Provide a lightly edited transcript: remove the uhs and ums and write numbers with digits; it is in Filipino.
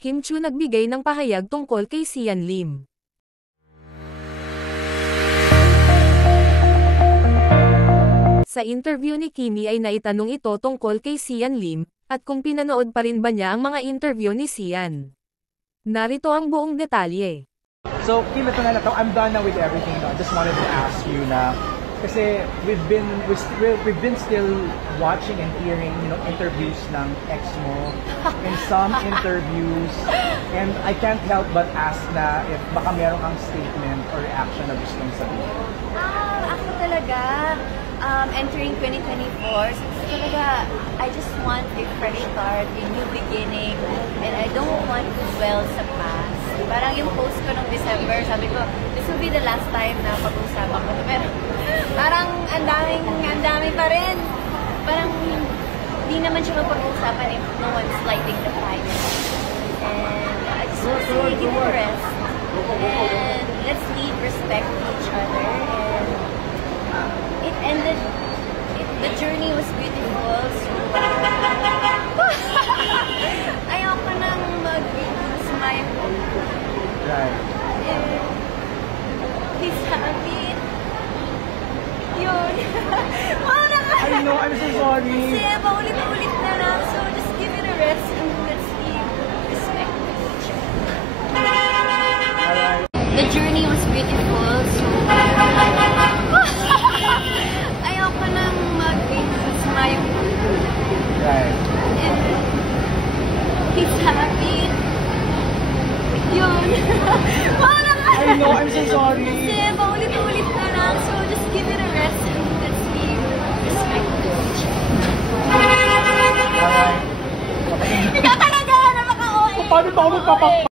Kim Chiu nagbigay ng pahayag tungkol kay Sian Lim. Sa interview ni Kimi ay naitanong ito tungkol kay Sian Lim, at kung pinanood pa rin ba niya ang mga interview ni Sian. Narito ang buong detalye. So, Kim, ito na ito. I'm done now with everything. I just wanted to ask you na, kasi we've been still watching and hearing, interviews ng ex mo, in some interviews, and I can't help but ask na if baka meron kang statement or reaction na gustong sabihin. Ako talaga, entering 2024, so talaga, I just want a fresh start, a new beginning, and I don't want to dwell sa past. Parang yung post ko noong December, sabi ko, this will be the last time na pag-usapan ko. Pero parang ang daming pa rin. Parang hindi naman siya mapag-uusapan if no one's lighting the fire. And I just want to say, give it a rest. And let's leave respect to each other. And it ended, the journey was beautiful. So, ayoko nang mag-smile. Right. He's happy. Yun. I know, I'm so sorry. Kasi paulit-ulit na lang. So just give it a rest and let's give respect to each other. Alright. The journey was beautiful. So ayoko nang mag-smile. Right. And he's happy. Yun. I know, I'm so sorry. Kasi paulit-ulit na lang. So just give it a rest and let's give respect to each other. Alright. Ikaw talaga! Napaka-OA! Paano ba ako magpapak